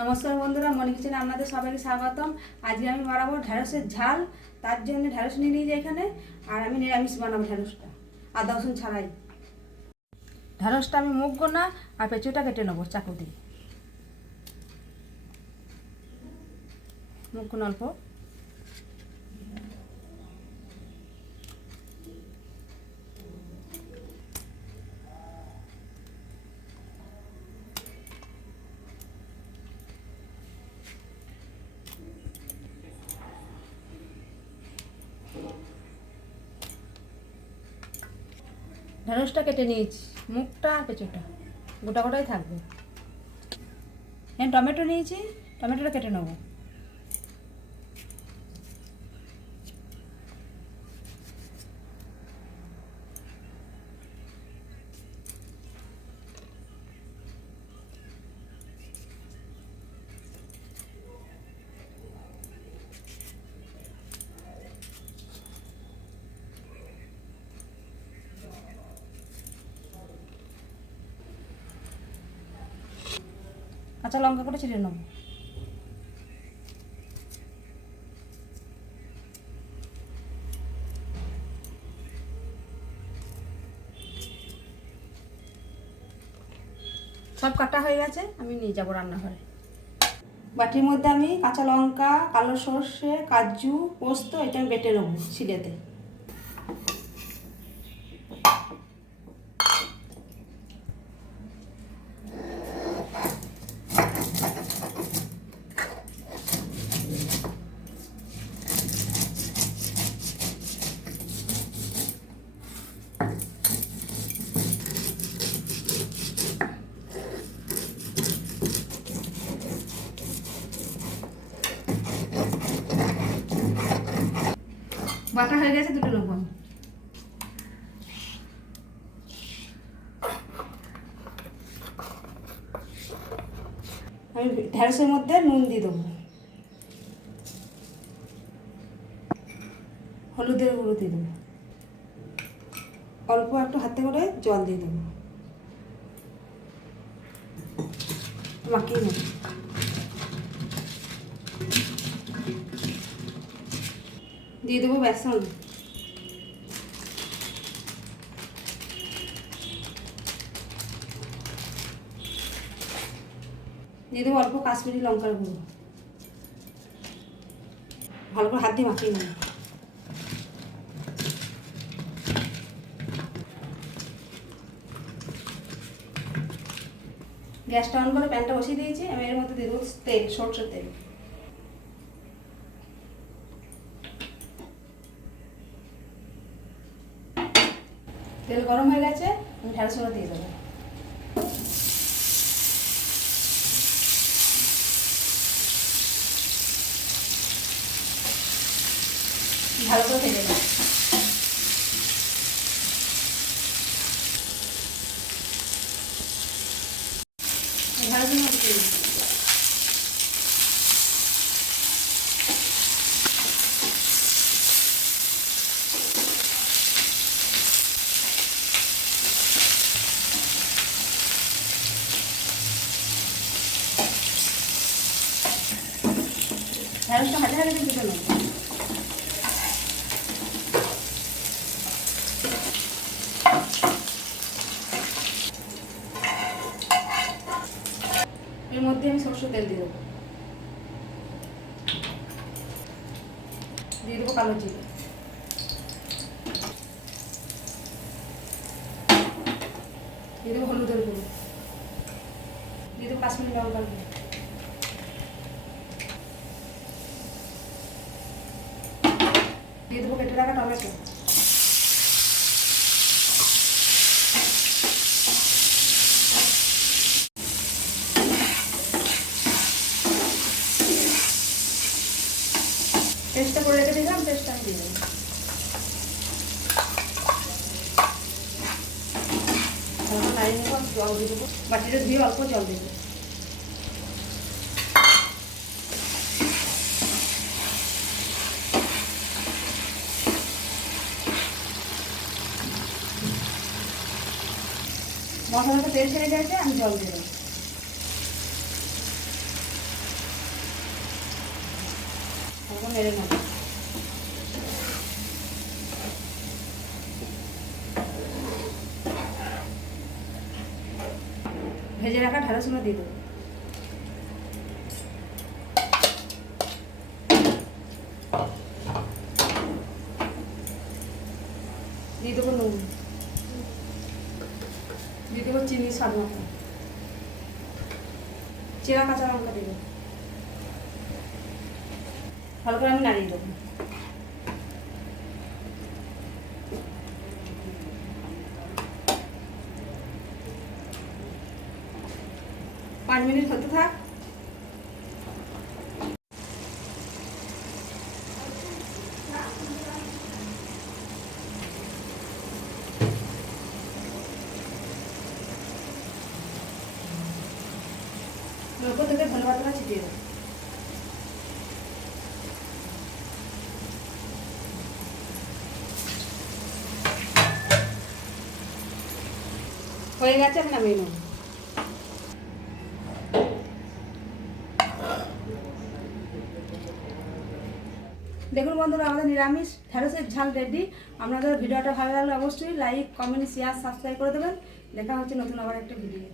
নমস্কার বন্ধুরা, মনি কিচেনে আপনাদের সবাইকে স্বাগতম। আজকে আমি বানাবো ঢ্যাঁড়সের ঝাল। তার জন্য ঢ্যাঁড়স নিয়ে নিয়েছি এখানে, আর আমি নিরামিষ বানাবো ঢ্যাঁড়সটা আদা রসুন ছাড়াই। ঢ্যাঁড়সটা আমি মুখবো না, আর পেঁচুটা কেটে নেবো চাকু দিয়ে। মুখগুন অল্প। ঢ্যাঁড়সটা কেটে নিয়েছি, মুখটা আর পেঁচুটা গোটা গোটাই থাকবে। হ্যাঁ, টমেটো নিয়েছি, টমেটোটা কেটে নেবো। কাঁচা লঙ্কা করে ছিঁড়ে নেবো। সব কাটা হয়ে গেছে, আমি নিয়ে যাবো রান্নাঘরে। বাটির মধ্যে আমি কাঁচা লঙ্কা, কালো সর্ষে, কাজু, পোস্ত এটা আমি বেটে নেবো শিলেতে। বাটা হয়ে গেছে, দুটো নেবো আমি। আমি ঢ্যাঁড়সের মধ্যে নুন দিয়ে দেবো, হলুদের গুঁড়ো দিয়ে দেবো, অল্প একটু হাতে করে জল দিয়ে দেবো, মাখিয়ে নেব। দিয়ে দেবো বেসন, দিয়ে দেবো অল্প কাশ্মীরি লঙ্কার গুঁড়ো। ভালো করে হাত দিয়ে মাখিয়ে নেব। গ্যাসটা অন করে প্যানটা বসিয়ে দিয়েছি। আমি এর মধ্যে দিয়ে দেবো তেল, সরষের তেল। তেল গরম হয়ে গেছে, আমি ঢ্যাঁড়সগুলো দিয়ে দেবো। ভালো করে ভেজে দেবো। ঢ্যাঁড়সগুলো দিয়ে দেবো। ঢ্যাঁড়সটা হাতে হাতে দিতে নেবো। এর মধ্যে আমি সরষের তেল দিয়ে দেবো, দিয়ে দেবো কালো জিরে, দিয়ে দেবো হলুদের গুঁড়ো, দিয়ে দেবো কাশ্মীরি লঙ্কার গুঁড়ো, দিয়ে দেবো কেটে রাখা টমেটো, পেস্টটা করে রেখে দিলাম, পেস্টটা আমি দিয়ে দেবো। নাড়িয়ে নেবো, জল দিয়ে দেবো, বাটিটা ধুয়ে অল্প জল দেবো। মশলাটা তেল ছেড়ে গেছে, আমি জল দিয়ে দেবো। এখন নেড়ে নেব। ভেজে রাখা ঢ্যাঁড়সগুলো দিয়ে দেবো। দিয়ে দেবো নুন, দিয়ে দেবো চিনি স্বাদ মতো, চেরা কাঁচা লঙ্কা দেবো। ভালো করে আমি নাড়িয়ে দেবো। পাঁচ মিনিট হতে থাক। উপর থেকে ধনে পাতাটা ছিটিয়ে দেবো। হয়ে গেছে, আমি নামিয়ে নেব। দেখুন বন্ধুরা, আমাদের নিরামিষ ঢ্যাঁড়সের ঝাল রেডি। আপনাদের ভিডিওটা ভালো লাগলে অবশ্যই লাইক, কমেন্ট, শেয়ার, সাবস্ক্রাইব করে দেবেন। দেখা হচ্ছে নতুন আবার একটা ভিডিও।